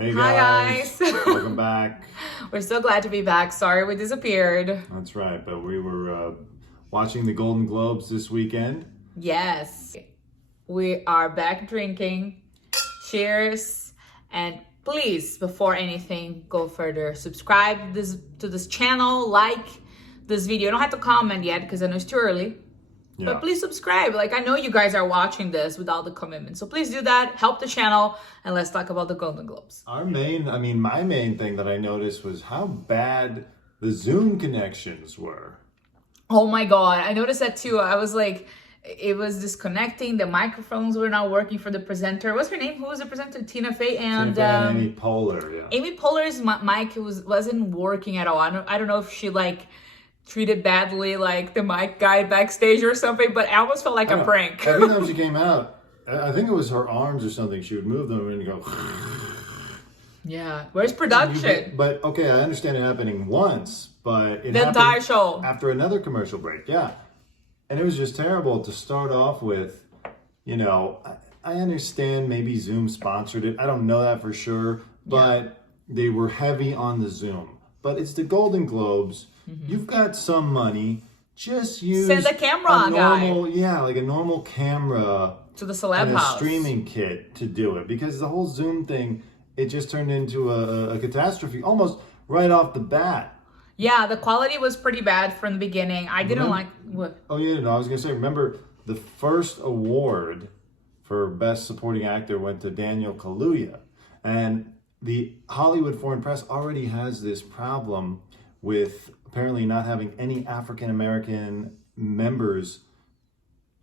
Hey Hi guys, guys. welcome back. We're so glad to be back. Sorry we disappeared. That's right, but we were watching the Golden Globes this weekend. Yes. We are back drinking. Cheers. And please, before anything, go further. Subscribe to this channel, like this video. You don't have to comment yet because I know it's too early. Yeah. But please subscribe. Like, I know you guys are watching this without the commitment. So please do that. Help the channel. And let's talk about the Golden Globes. My main thing that I noticed was how bad the Zoom connections were. Oh my God. I noticed that too. I was like, it was disconnecting. The microphones were not working for the presenter. What's her name? Who was the presenter? Tina Fey and Amy Poehler, yeah. Amy Poehler's mic wasn't working at all. I don't know if she like treated badly like the mic guy backstage or something, but I almost felt like a prank. Every time she came out, I think it was her arms or something, she would move them and go. Yeah, where's production? But okay, I understand it happening once, but it The happened entire show. after another commercial break, yeah. And it was just terrible to start off with. You know, I understand maybe Zoom sponsored it. I don't know that for sure, but they were heavy on the Zoom. But it's the Golden Globes. You've got some money. Just use Send the camera guy. like a normal camera To the celeb and a house. streaming kit to do it, because the whole Zoom thing, it just turned into a catastrophe almost right off the bat. Yeah, the quality was pretty bad from the beginning. I didn't like what. Oh yeah, no, I was gonna say, remember the first award for Best Supporting Actor went to Daniel Kaluuya, and the Hollywood Foreign Press already has this problem with apparently not having any African American members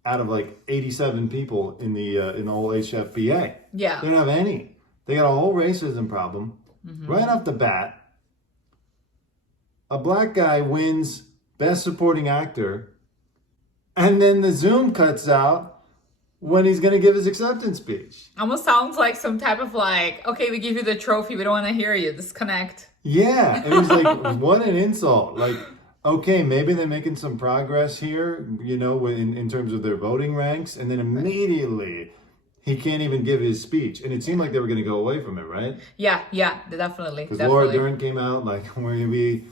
out of like 87 people in the whole HFPA. Yeah. They don't have any. They got a whole racism problem. Right off the bat, a black guy wins Best Supporting Actor, and then the Zoom cuts out when he's going to give his acceptance speech. Almost sounds like some type of like, okay, we give you the trophy, we don't want to hear you. Disconnect. Yeah, it was like, what an insult. Like, okay, maybe they're making some progress here, you know, in terms of their voting ranks, and then immediately he can't even give his speech. And it seemed like they were going to go away from it, right? Yeah, definitely. Because Laura Dern came out like, we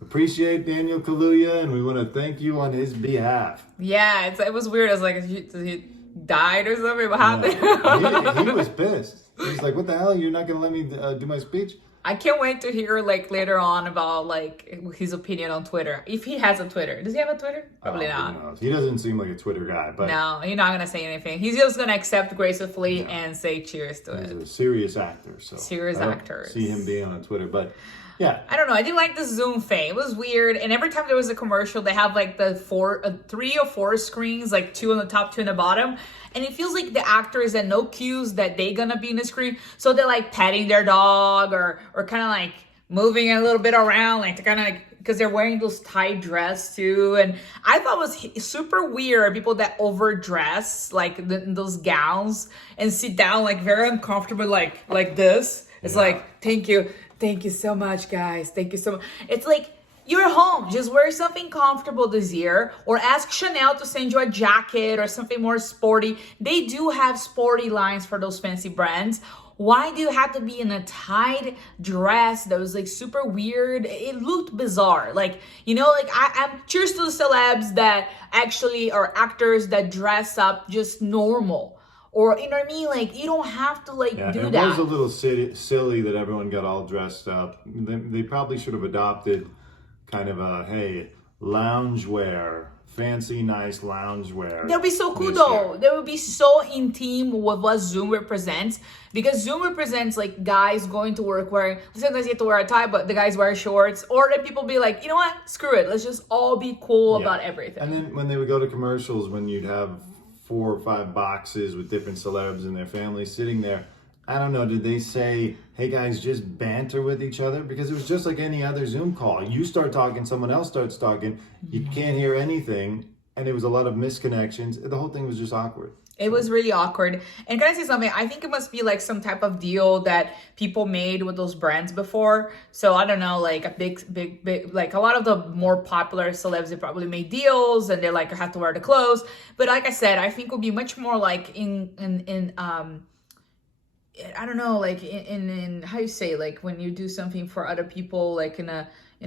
appreciate Daniel Kaluuya and we want to thank you on his behalf. Yeah, it was weird. I was like, he died or something? What happened? Yeah. He was pissed. He's like, what the hell? You're not going to let me do my speech? I can't wait to hear like later on about like his opinion on Twitter. If he has a Twitter. Does he have a Twitter? Probably not. Who knows? He doesn't seem like a Twitter guy, but no, he's not gonna say anything. He's just gonna accept gracefully and say cheers to he's it. a serious actor. So Serious I don't actors. see him being on Twitter, but yeah. I don't know. I didn't like the Zoom thing. It was weird. And every time there was a commercial, they have like the 3 or 4 screens, like 2 on the top, 2 on the bottom. And it feels like the actors had no cues that they gonna be in the screen. So they're like petting their dog or kind of like moving a little bit around, like to kind of like, because they're wearing those tight dress too. And I thought it was super weird, people that overdress like those gowns and sit down like very uncomfortable, like this. It's like, thank you so much, guys. Thank you so much. It's like, you're home. Just wear something comfortable this year, or ask Chanel to send you a jacket or something more sporty. They do have sporty lines for those fancy brands. Why do you have to be in a tight dress that was like super weird? It looked bizarre. Like, you know, like I'm cheers to the celebs that actually are actors that dress up just normal. Or, you know what I mean? Like, you don't have to, like, do that. It was a little silly that everyone got all dressed up. They probably should have adopted kind of a, hey, loungewear, fancy, nice loungewear. That would be so cool, though. That would be so in theme with what Zoom represents. Because Zoom represents, like, guys going to work wearing, sometimes you have to wear a tie, but the guys wear shorts. Or then people be like, you know what? Screw it. Let's just all be cool about everything. And then when they would go to commercials, when you'd have 4 or 5 boxes with different celebs and their families sitting there, I don't know, did they say, hey guys, just banter with each other? Because it was just like any other Zoom call. You start talking, someone else starts talking, you can't hear anything, and it was a lot of misconnections. The whole thing was just awkward. It was really awkward. And can I say something? I think it must be like some type of deal that people made with those brands before. So I don't know, like a big, like a lot of the more popular celebs, they probably made deals and they're like, I have to wear the clothes. But like I said, I think it would be much more like in I don't know, like in how you say, like when you do something for other people, like in a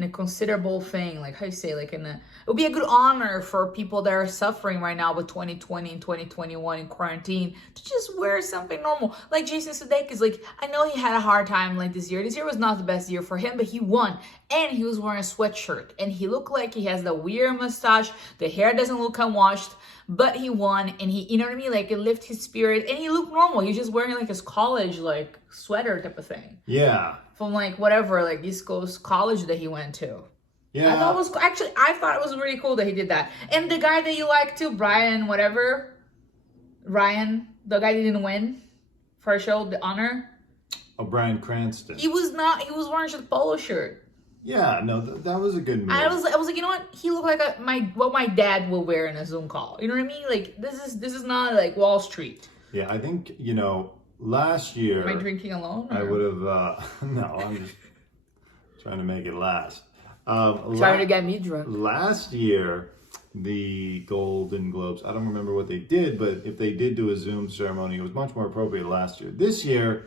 considerable thing, like how you say, like it would be a good honor for people that are suffering right now with 2020 and 2021 in quarantine to just wear something normal. Like Jason Sudeikis, like I know he had a hard time like this year. This year was not the best year for him, but he won, and he was wearing a sweatshirt, and he looked like he has the weird mustache. The hair doesn't look unwashed. But he won, and he, you know what I mean? Like, it lifted his spirit, and he looked normal. He was just wearing, like, his college, like, sweater type of thing. Yeah. From, like, whatever, like, East Coast college that he went to. Yeah. I thought it was really cool that he did that. And the guy that you like, too, Ryan, the guy that didn't win for a show, The Honor. Oh, Bryan Cranston. He was wearing just a polo shirt. Yeah, no, that was a good move. I was like, you know what? He looked like what my dad will wear in a Zoom call. You know what I mean? Like this is not like Wall Street. Yeah, I think last year. Am I drinking alone? Or? I would have. No, I'm just trying to make it last. Trying to get me drunk. Last year, the Golden Globes. I don't remember what they did, but if they did do a Zoom ceremony, it was much more appropriate last year. This year,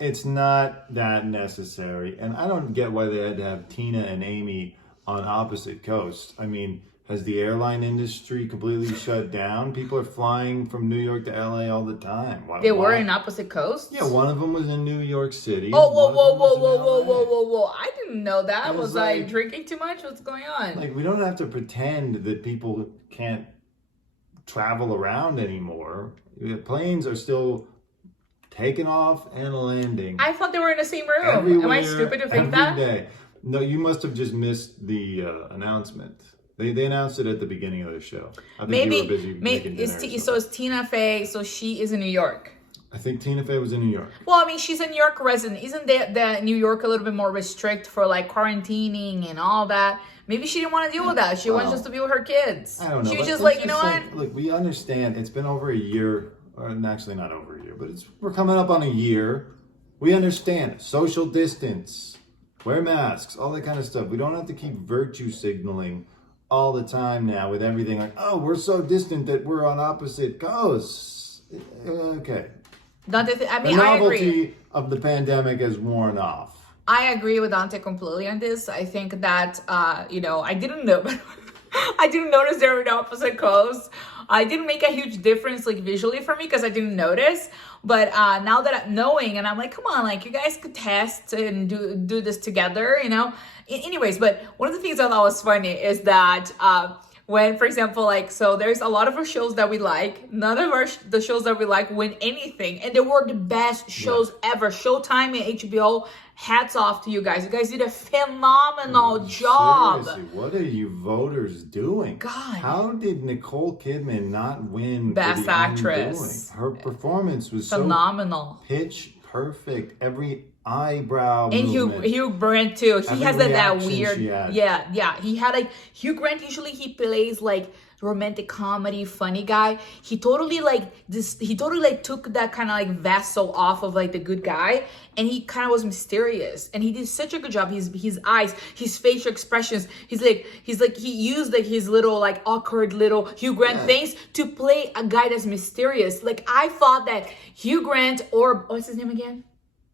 it's not that necessary, and I don't get why they had to have Tina and Amy on opposite coasts. I mean, has the airline industry completely shut down? People are flying from New York to LA all the time. They were in opposite coasts? Yeah, one of them was in New York City. Oh, whoa. I didn't know that. Was I drinking too much? What's going on? Like, we don't have to pretend that people can't travel around anymore. Planes are still taking off and landing. I thought they were in the same room. Am I stupid to think that? Day. No, you must have just missed the announcement. They announced it at the beginning of the show. I think you were busy making dinner. So it's Tina Fey, so she is in New York. I think Tina Fey was in New York. Well, I mean, she's a New York resident. Isn't the New York a little bit more restrict for like quarantining and all that? Maybe she didn't want to deal with that. She wants just to be with her kids. I don't know. She was just like, you know what? Look, we understand. It's been over a year, or actually not over a year, but we're coming up on a year. We understand social distance, wear masks, all that kind of stuff. We don't have to keep virtue signaling all the time now with everything like, oh, we're so distant that we're on opposite coasts. Okay. I mean, the I agree. novelty of the pandemic has worn off. I agree with Dante completely on this. I think that, I didn't know. I didn't notice they were in opposite coasts. I didn't make a huge difference like visually for me because I didn't notice. But now that I'm knowing, and I'm like, come on, like you guys could test and do this together, Anyways, but one of the things I thought was funny is that when, for example, like, so there's a lot of our shows that we like. None of the shows that we like win anything. And they were the best shows ever. Showtime and HBO, hats off to you guys. You guys did a phenomenal job. Seriously, what are you voters doing? God. How did Nicole Kidman not win Best for the Actress? Her performance was phenomenal. So pitch perfect. Every eyebrow and movement. Hugh Grant too. He has that weird, yeah. He had like Hugh Grant. Usually he plays like romantic comedy, funny guy. He totally took that kind of like vessel off of like the good guy, and he kind of was mysterious. And he did such a good job. His eyes, his facial expressions. He used like his little like awkward little Hugh Grant things to play a guy that's mysterious. Like I thought that Hugh Grant or what's his name again?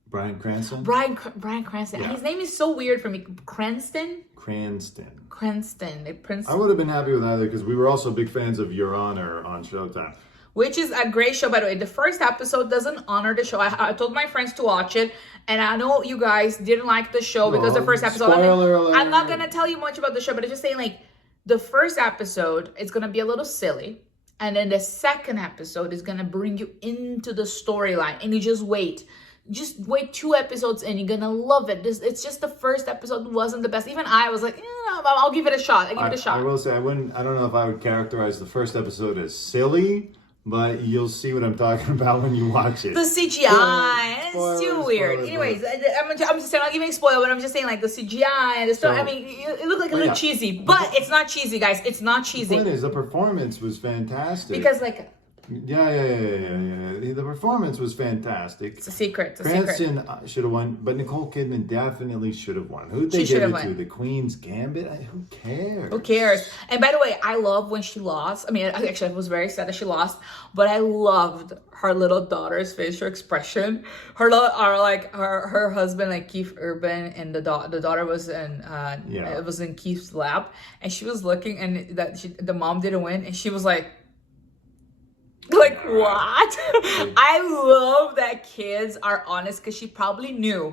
Bryan Cranston? Bryan Cranston. Yeah. His name is so weird for me. Cranston. I would have been happy with either because we were also big fans of Your Honor on Showtime. Which is a great show, by the way. The first episode doesn't honor the show. I told my friends to watch it. And I know you guys didn't like the show because the first episode... I'm not going to tell you much about the show, but I'm just saying, like, the first episode is going to be a little silly. And then the second episode is going to bring you into the storyline. And you just wait. Just wait 2 episodes and you're gonna love it. It's just the first episode wasn't the best. Even I was like, I'll give it a shot. I will say I don't know if I would characterize the first episode as silly, but you'll see what I'm talking about when you watch it. The CGI, it's too weird. Anyways, I'm just not giving a spoiler, but I'm just saying like the CGI and the story. It looked like a little cheesy, but it's not cheesy, guys. It's not cheesy. The point is, the performance was fantastic. Because like Yeah. The performance was fantastic. It's a secret. It's a secret. Cranston should have won, but Nicole Kidman definitely should have won. Who'd they She should give have it to? won. The Queen's Gambit? Who cares? Who cares? And by the way, I love when she lost. I mean, actually, I was very sad that she lost, but I loved her little daughter's facial expression. Her husband, like Keith Urban, and the daughter was in it was in Keith's lap, and she was looking, and the mom didn't win, and she was like what? I love that kids are honest, because she probably knew,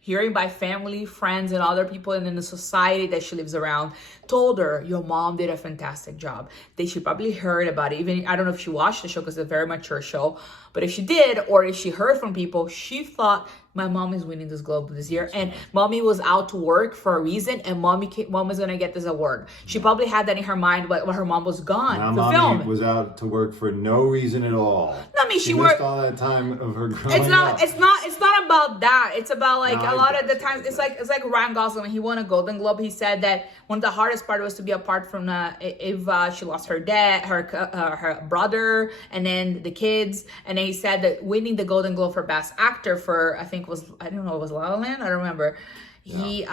hearing by family, friends, and other people in the society that she lives around, told her, your mom did a fantastic job. She probably heard about it. Even, I don't know if she watched the show, because it's a very mature show, but if she did, or if she heard from people, she thought, my mom is winning this Globe this year, and mommy was out to work for a reason, and mom is gonna get this award. She probably had that in her mind, but when her mom was gone Now, for mommy film. was out to work for no reason at all. No, I mean, she missed worked all that time of her growing It's not. up. It's not about that. It's about like No, a lot I of the get times. it. It's like Ryan Gosling when he won a Golden Globe. He said that one of the hardest part was to be apart from if she lost her dad, her brother, and then the kids. And then he said that winning the Golden Globe for Best Actor for, I think I don't know, it was La La Land. I don't remember. He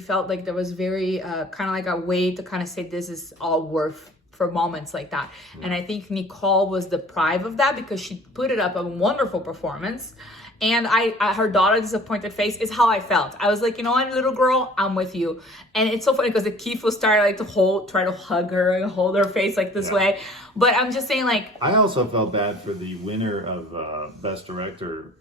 felt like there was very kind of like a way to kind of say this is all worth for moments like that. And I think Nicole was deprived of that, because she put it up a wonderful performance. And her daughter's disappointed face is how I felt. I was like, you know what, little girl, I'm with you. And it's so funny because the Keith was starting like to try to hug her and hold her face like this way. But I'm just saying, like, I also felt bad for the winner of Best Director,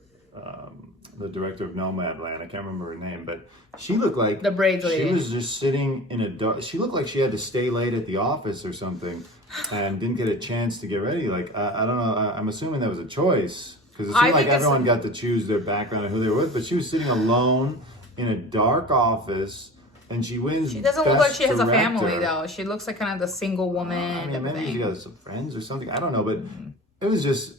the director of Nomadland. I can't remember her name, but she looked like The braids lady. She was just sitting in a dark. She looked like she had to stay late at the office or something, and didn't get a chance to get ready. Like I don't know. I'm assuming that was a choice, because it I seemed like think it's- everyone got to choose their background and who they were with. But she was sitting alone in a dark office, and she wins. she doesn't look like Best she has a family, Director. though. She looks like kind of the single woman. I mean, type of maybe she thing. got some friends or something. I don't know, but it was just.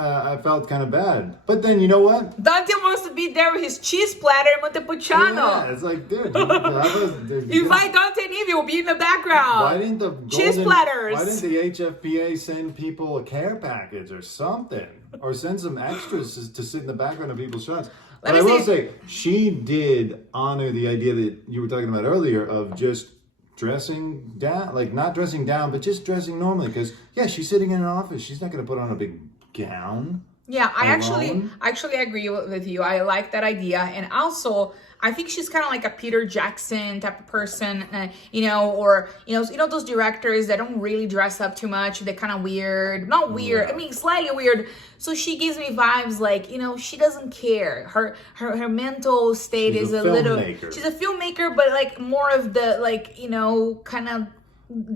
I felt kind of bad. But then, you know what? Dante wants to be there with his cheese platter in Montepulciano. Yeah, it's like, dude. Invite Dante and Evie, will be in the background. Why didn't the Cheese platters. Why didn't the HFPA send people a care package or something, or send some extras to sit in the background of people's shots? But I will say, she did honor the idea that you were talking about earlier of just dressing down, like not dressing down, but just dressing normally. Because she's sitting in an office. She's not going to put on a big gown. Yeah, I Alone? actually agree with you. I like that idea, and also I think she's kind of like a Peter Jackson type of person, or those directors that don't really dress up too much. They're kind of weird, not weird. Yeah. I mean, slightly weird. So she gives me vibes like she doesn't care. Her mental state She's is a a little. filmmaker. She's a filmmaker, but like more of the kind of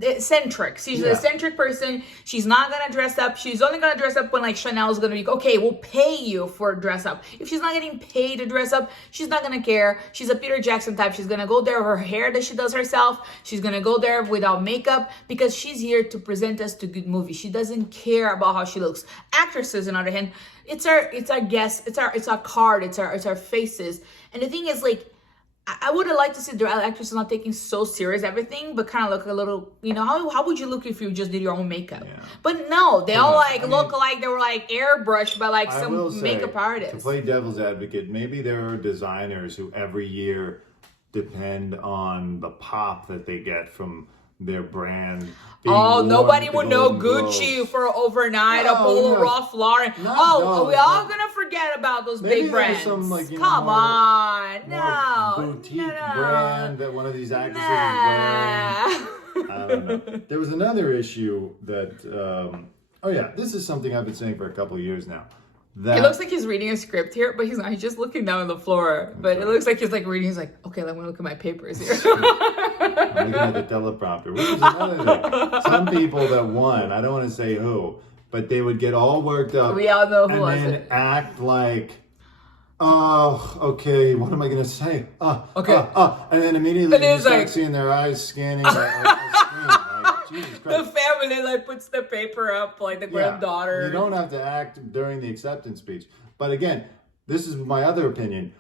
eccentric. She's an eccentric person. She's not gonna dress up. She's only gonna dress up when like Chanel's gonna be okay, we'll pay you for dress up. If she's not getting paid to dress up, she's not gonna care. She's a Peter Jackson type. She's gonna go there with her hair that she does herself. She's gonna go there without makeup, because she's here to present us to good movies. She doesn't care about how she looks. Actresses, on the other hand, it's our guests, it's our card, it's our faces. And the thing is, like, I would have liked to see the actresses not taking so serious everything, but kind of look a little, how would you look if you just did your own makeup? Yeah. But no, they all look like they were like airbrushed by like some makeup artist. To play devil's advocate, maybe there are designers who every year depend on the pop that they get from their brand. Nobody would know Gucci for overnight, or Polo Ralph Lauren. We all gonna forget about those big brands. Some, Come on, no, boutique brand that one of these actresses is wearing. I don't know. There was another issue that. This is something I've been saying for a couple of years now. It looks like he's reading a script here, but he's not. He's just looking down on the floor. But it looks like he's like reading. He's like, okay, let me look at my papers here. I'm looking at the teleprompter, which is another thing. Some people that won, I don't want to say who, but they would get all worked up. We all know who was and then it. act like, oh, okay, what am I going to say? Okay. And then immediately you start like seeing their eyes scanning the screen. Like, Jesus Christ. The family like puts the paper up, like the granddaughter. You don't have to act during the acceptance speech. But again, this is my other opinion.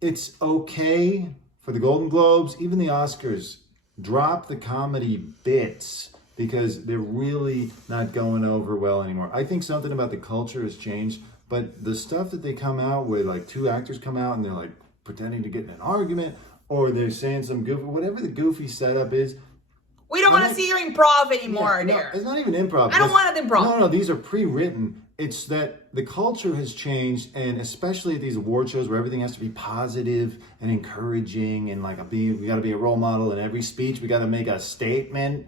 It's okay for the Golden Globes, even the Oscars, drop the comedy bits. because they're really not going over well anymore. I think something about the culture has changed, but the stuff that they come out with, like two actors come out and they're like pretending to get in an argument, or they're saying some goofy, whatever the goofy setup is. We don't want to see your improv anymore, No, there. it's not even improv. I don't want it improv. No, these are pre-written. It's that the culture has changed, and especially at these award shows where everything has to be positive and encouraging, and like we got to be a role model in every speech. We got to make a statement.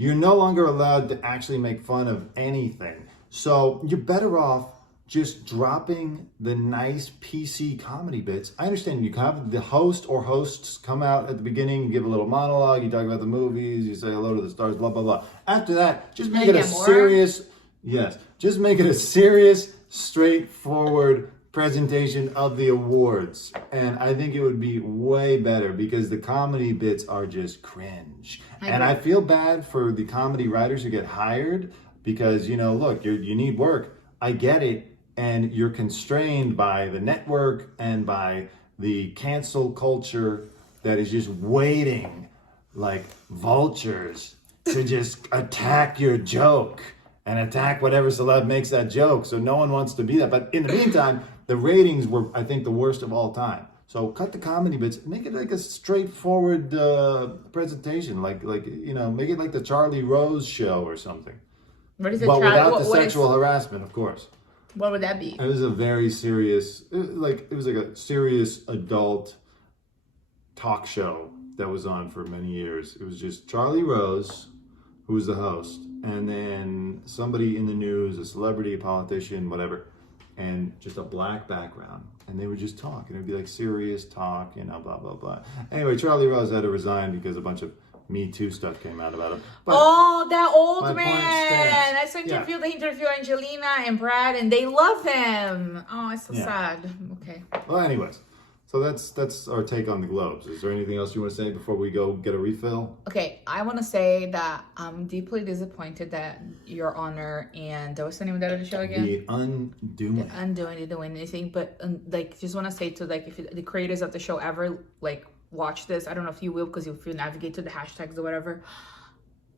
You're no longer allowed to actually make fun of anything. So you're better off just dropping the nice PC comedy bits. I understand you have the host or hosts come out at the beginning, you give a little monologue, you talk about the movies, you say hello to the stars, blah, blah, blah. After that, just make it a serious, just make it a serious, straightforward presentation of the awards. And I think it would be way better because the comedy bits are just cringe. And I feel bad for the comedy writers who get hired because, look, you need work. I get it. And you're constrained by the network and by the cancel culture that is just waiting like vultures to just attack your joke and attack whatever celeb makes that joke. So no one wants to be that. But in the meantime, the ratings were, I think, the worst of all time. So cut the comedy bits, make it like a straightforward presentation, like make it like the Charlie Rose show or something. What is it? But without the sexual harassment, of course. What would that be? It was a very serious, it was like a serious adult talk show that was on for many years. It was just Charlie Rose, who was the host, and then somebody in the news, a celebrity, a politician, whatever, and just a black background. And they would just talk, and it would be like serious talk, blah, blah, blah. Anyway, Charlie Rose had to resign because a bunch of Me Too stuff came out about him. But that old my man! point stands. I saw interview. They interviewed Angelina and Brad, and they love him. Oh, it's so sad. Okay. Well, anyways, so that's our take on the Globes. Is there anything else you want to say before we go get a refill? Okay, I want to say that I'm deeply disappointed that Your Honor and what's the name of that other show again? The Undoing. They don't win anything, but just want to say to if the creators of the show ever watch this, I don't know if you will, because if you navigate to the hashtags or whatever,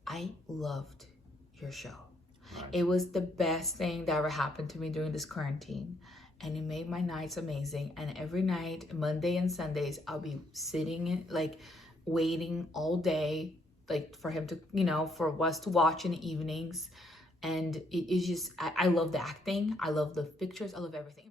I loved your show. Right. It was the best thing that ever happened to me during this quarantine, and it made my nights amazing. And every night, Monday and Sundays, I'll be sitting waiting all day for him to for us to watch in the evenings. And it is just I love the acting, I love the pictures, I love everything.